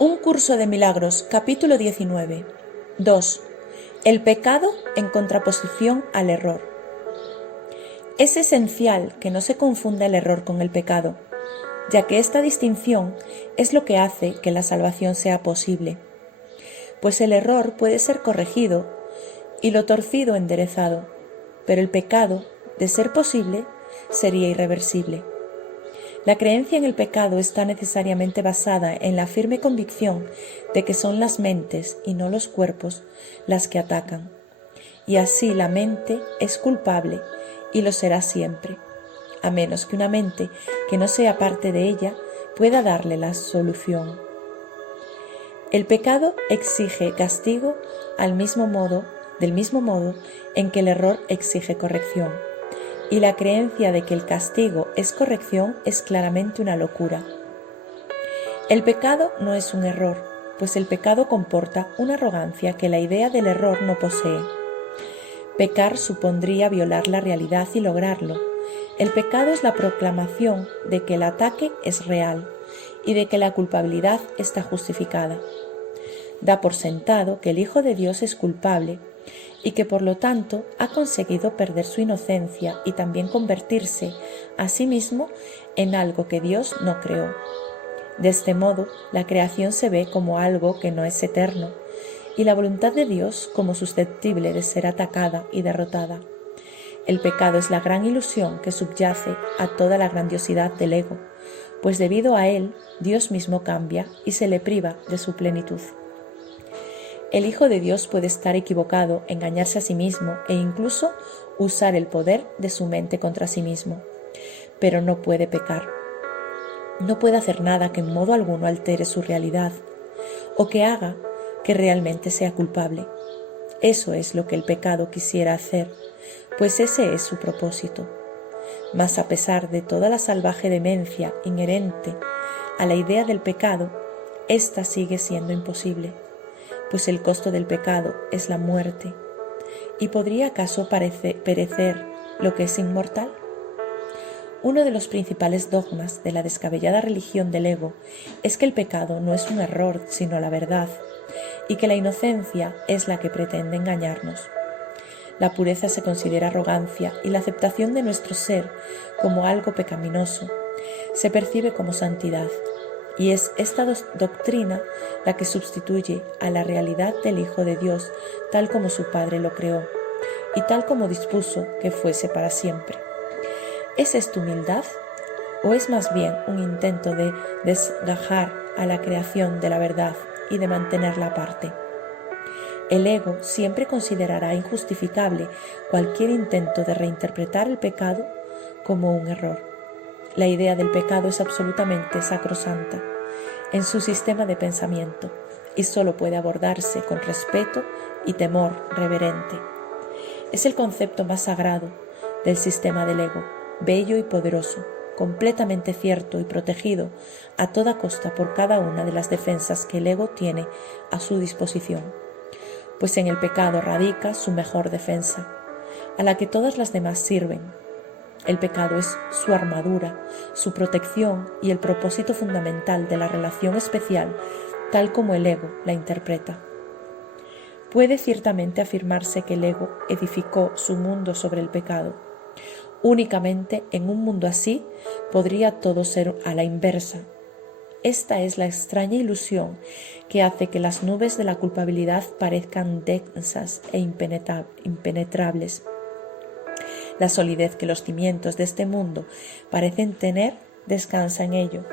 Un curso de milagros, capítulo 19. 2. El pecado en contraposición al error. Es esencial que no se confunda el error con el pecado, ya que esta distinción es lo que hace que la salvación sea posible, pues el error puede ser corregido y lo torcido enderezado, pero el pecado, de ser posible, sería irreversible. La creencia en el pecado está necesariamente basada en la firme convicción de que son las mentes y no los cuerpos las que atacan, y así la mente es culpable y lo será siempre, a menos que una mente que no sea parte de ella pueda darle la solución. El pecado exige castigo del mismo modo en que el error exige corrección. Y la creencia de que el castigo es corrección es claramente una locura. El pecado no es un error, pues el pecado comporta una arrogancia que la idea del error no posee. Pecar supondría violar la realidad y lograrlo. El pecado es la proclamación de que el ataque es real y de que la culpabilidad está justificada. Da por sentado que el Hijo de Dios es culpable y que por lo tanto ha conseguido perder su inocencia y también convertirse a sí mismo en algo que Dios no creó. De este modo, la creación se ve como algo que no es eterno y la voluntad de Dios como susceptible de ser atacada y derrotada. El pecado es la gran ilusión que subyace a toda la grandiosidad del ego, pues debido a él, Dios mismo cambia y se le priva de su plenitud. El Hijo de Dios puede estar equivocado, engañarse a sí mismo e incluso usar el poder de su mente contra sí mismo, pero no puede pecar. No puede hacer nada que en modo alguno altere su realidad o que haga que realmente sea culpable. Eso es lo que el pecado quisiera hacer, pues ese es su propósito. Mas a pesar de toda la salvaje demencia inherente a la idea del pecado, ésta sigue siendo imposible, pues el costo del pecado es la muerte. ¿Y podría acaso perecer lo que es inmortal? Uno de los principales dogmas de la descabellada religión del ego es que el pecado no es un error, sino la verdad, y que la inocencia es la que pretende engañarnos. La pureza se considera arrogancia y la aceptación de nuestro ser como algo pecaminoso se percibe como santidad. Y es esta doctrina la que sustituye a la realidad del Hijo de Dios tal como su Padre lo creó y tal como dispuso que fuese para siempre. ¿Es esto humildad o es más bien un intento de desgajar a la creación de la verdad y de mantenerla aparte? El ego siempre considerará injustificable cualquier intento de reinterpretar el pecado como un error. La idea del pecado es absolutamente sacrosanta en su sistema de pensamiento y solo puede abordarse con respeto y temor reverente. Es el concepto más sagrado del sistema del ego, bello y poderoso, completamente cierto y protegido a toda costa por cada una de las defensas que el ego tiene a su disposición, pues en el pecado radica su mejor defensa, a la que todas las demás sirven. El pecado es su armadura, su protección y el propósito fundamental de la relación especial, tal como el ego la interpreta. Puede ciertamente afirmarse que el ego edificó su mundo sobre el pecado. Únicamente en un mundo así podría todo ser a la inversa. Esta es la extraña ilusión que hace que las nubes de la culpabilidad parezcan densas e impenetrables. La solidez que los cimientos de este mundo parecen tener descansa en ello,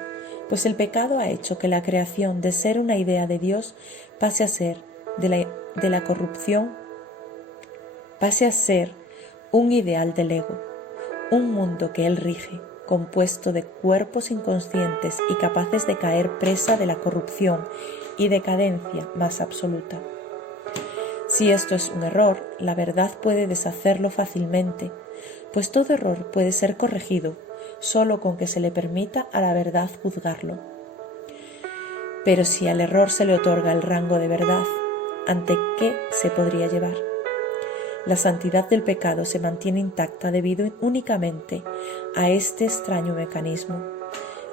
pues el pecado ha hecho que la creación de ser una idea de Dios pase a ser de la corrupción, pase a ser un ideal del ego, un mundo que él rige, compuesto de cuerpos inconscientes y capaces de caer presa de la corrupción y decadencia más absoluta. Si esto es un error, la verdad puede deshacerlo fácilmente, pues todo error puede ser corregido solo con que se le permita a la verdad juzgarlo. Pero si al error se le otorga el rango de verdad, ¿ante qué se podría llevar? La santidad del pecado se mantiene intacta debido únicamente a este extraño mecanismo.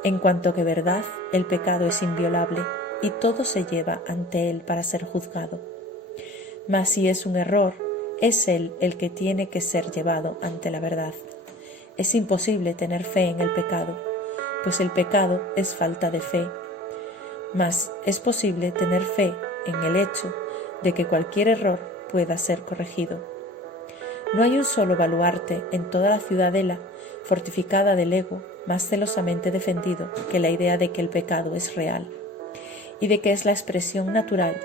En cuanto que verdad, el pecado es inviolable, y todo se lleva ante Él para ser juzgado. Mas si es un error, es Él el que tiene que ser llevado ante la verdad. Es imposible tener fe en el pecado, pues el pecado es falta de fe. Mas es posible tener fe en el hecho de que cualquier error pueda ser corregido. No hay un solo baluarte en toda la ciudadela fortificada del ego más celosamente defendido que la idea de que el pecado es real y de que es la expresión natural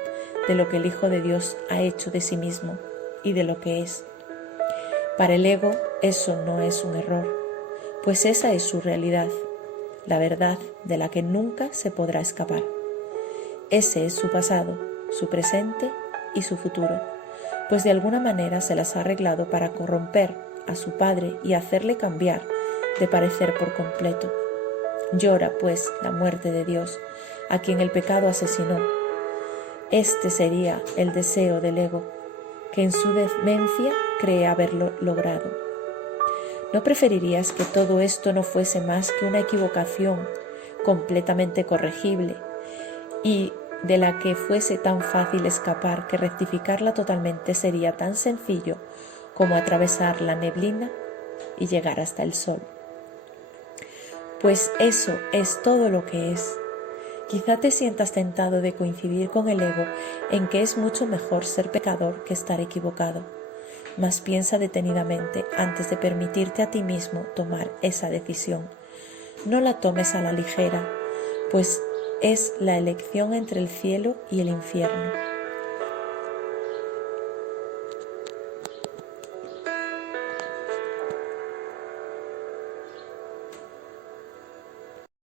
de lo que el Hijo de Dios ha hecho de sí mismo y de lo que es. Para el ego eso no es un error, pues esa es su realidad, la verdad de la que nunca se podrá escapar. Ese es su pasado, su presente y su futuro, pues de alguna manera se las ha arreglado para corromper a su padre y hacerle cambiar de parecer por completo. Llora, pues, la muerte de Dios, a quien el pecado asesinó. Este sería el deseo del ego, que en su demencia cree haberlo logrado. ¿No preferirías que todo esto no fuese más que una equivocación completamente corregible y de la que fuese tan fácil escapar que rectificarla totalmente sería tan sencillo como atravesar la neblina y llegar hasta el sol? Pues eso es todo lo que es. Quizá te sientas tentado de coincidir con el ego en que es mucho mejor ser pecador que estar equivocado, mas piensa detenidamente antes de permitirte a ti mismo tomar esa decisión. No la tomes a la ligera, pues es la elección entre el cielo y el infierno.